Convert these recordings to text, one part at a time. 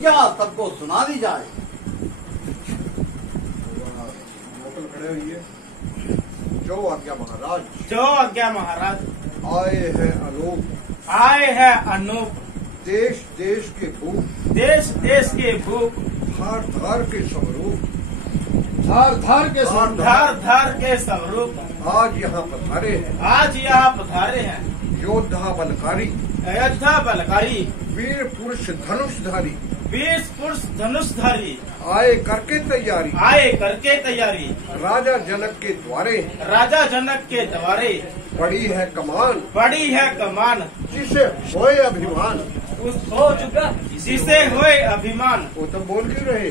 क्या सबको सुना दी जाए। खड़े हुए जो आज्ञा महाराज, जो आज्ञा महाराज। आए हैं अनूप, आए हैं अनूप। देश देश के भूप, देश देश के भूप। धार धार के स्वरूप, धार धार के धार धार के स्वरूप। आज यहाँ पधारे हैं। आज यहाँ पधारे हैं योद्धा बलकारी, अयोध्या बलकारी। वीर पुरुष धनुषधारी, वीर पुरुष धनुषधारी। आए करके तैयारी, आए करके तैयारी। राजा जनक के द्वारे, राजा जनक के द्वारे। बड़ी है कमान, बड़ी है कमान। जिसे होए अभिमान। उस हो चुका जिसे होए अभिमान। वो तो बोल ही रहे।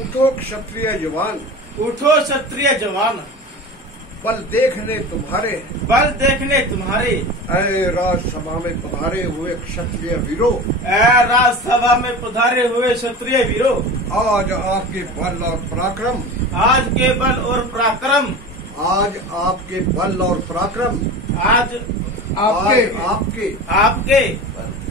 उठो क्षत्रिय जवान, उठो क्षत्रिय जवान। बल देखने तुम्हारे, बल देखने तुम्हारे। ऐ राजसभा में पधारे हुए क्षत्रिय वीरों, राजसभा में पधारे हुए क्षत्रिय वीरों। आज आपके बल और पराक्रम, आज के बल और पराक्रम। आज आपके बल और पराक्रम, आज आपके आपके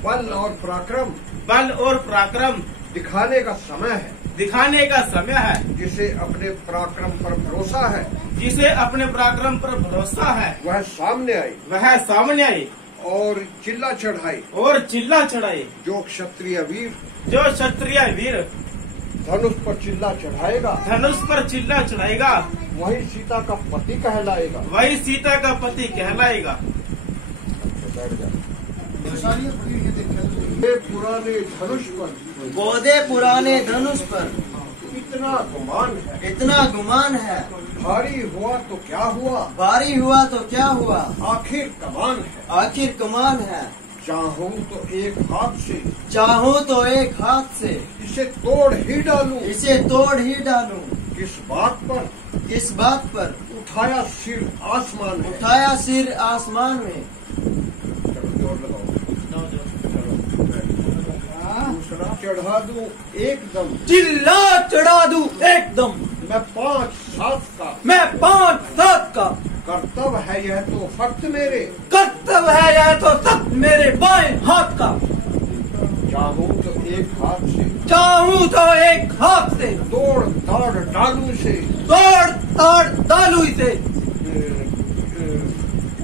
बल और पराक्रम बल और पराक्रम दिखाने का समय है। दिखाने का समय है। जिसे अपने पराक्रम पर भरोसा है, जिसे अपने पराक्रम पर भरोसा है, वह सामने आई वह सामने आई और चिल्ला चढ़ाई। और चिल्ला चढ़ाई। जो क्षत्रिय वीर जो क्षत्रिय वीर धनुष पर चिल्ला चढ़ाएगा, धनुष पर चिल्ला चढ़ाएगा, वही सीता का पति कहलाएगा। वही सीता का पति कहलाएगा। ये पुराने धनुष पर, गोदे पुराने धनुष पर इतना गुमान है, इतना गुमान है। भारी हुआ तो क्या हुआ, भारी हुआ तो क्या हुआ, आखिर कमान है। आखिर कमान है। चाहूं तो एक हाथ से, चाहूं तो एक हाथ से इसे तोड़ ही डालूं। इसे तोड़ ही डालूं। किस बात पर, किस बात पर उठाया सिर आसमान में। उठाया सिर आसमान में। चलो जोर लगाओ। दूसरा चढ़ा दूं एकदम, चिल्ला चढ़ा दूं एकदम। मैं 5-7 का, मैं 5-7 का। कर्तव्य है यह तो फक्त मेरे। कर्तव्य है यह तो सब मेरे बाएं हाथ का। चाहूं तो एक हाथ से, चाहूं तो एक हाथ से तोड़ ताड़ डालूं से। तोड़ ताड़ डालू इसे।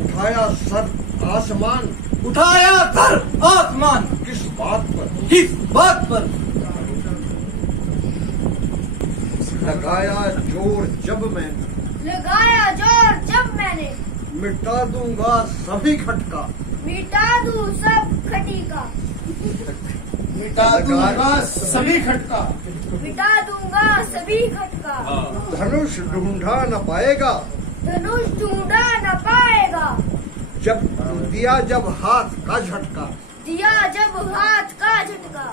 उठाया सर आसमान, उठाया सर आसमान। किस बात पर, किस बात पर, लगाया जोर जब मैंने, लगाया जोर जब मैंने। मिटा दूंगा सभी खटका। मिटा दूं सब खटी का। मिटा दूंगा सभी खटका। मिटा दूंगा सभी खटका। धनुष ढूंढा न पाएगा, धनुष ढूंढा न पाएगा। जब दिया जब हाथ का झटका। दिया जब हाथ का झटका।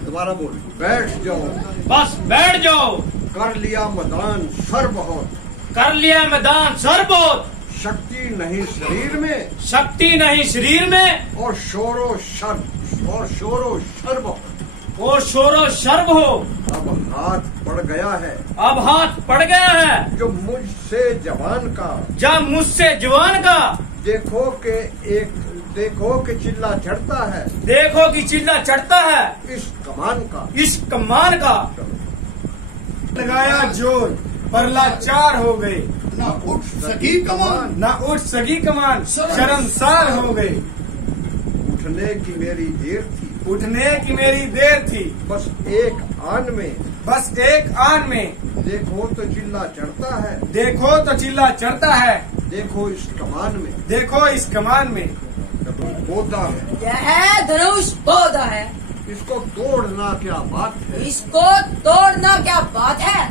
दोबारा बोल। बैठ जाओ, बस बैठ जाओ। कर लिया मैदान सर बहुत, कर लिया मैदान सर बहुत। शक्ति नहीं शरीर में, शक्ति नहीं शरीर में। और शोरो शर बहुत। और शोरो शर्ब हो। अब हाथ पड़ गया है, अब हाथ पड़ गया है जो मुझसे जवान का। जब मुझसे जवान का। देखो के चिल्ला चढ़ता है, देखो कि चिल्ला चढ़ता है इस कमान का। इस कमान का। लगाया जोर पर लाचार हो गए। न उठ सकी कमान, न उठ सकी कमान, शर्मसार हो गए। उठने की मेरी देर थी, उठने की मेरी देर थी। बस एक आन में। बस एक आन में। देखो तो चिल्ला चढ़ता है, देखो तो चिल्ला चढ़ता है। देखो इस कमान में। देखो इस कमान में। पौधा है, यह धनुष पौधा है। इसको तोड़ना क्या बात है। इसको तोड़ना क्या बात है।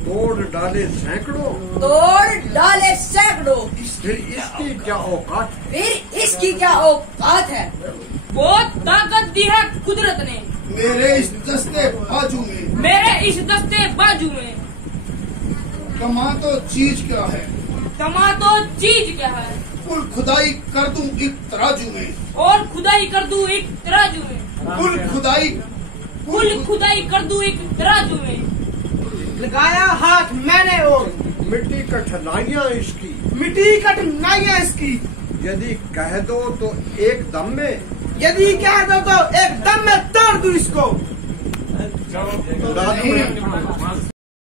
तोड़ डाले सैकड़ों, तोड़ डाले सैकड़ों। फिर इसकी क्या औकात है। फिर इसकी क्या औकात है। बहुत ताकत दी है कुदरत ने मेरे इस दस्ते बाजू में। मेरे इस दस्ते बाजू में। कमा तो चीज क्या है, कमा तो चीज क्या है। कुल खुदाई कर दूं एक तराजू में। और खुदाई कर दूं एक तराजू में। कुल खुदाई कर दूं एक तराजू में। लगाया हाथ मैंने और मिट्टी कठिनाइयाँ इसकी, मिट्टी कठिनाइयाँ इसकी। यदि कह दो तो एक दम में, यदि कह दो तो एकदम में तोड़ नहीं।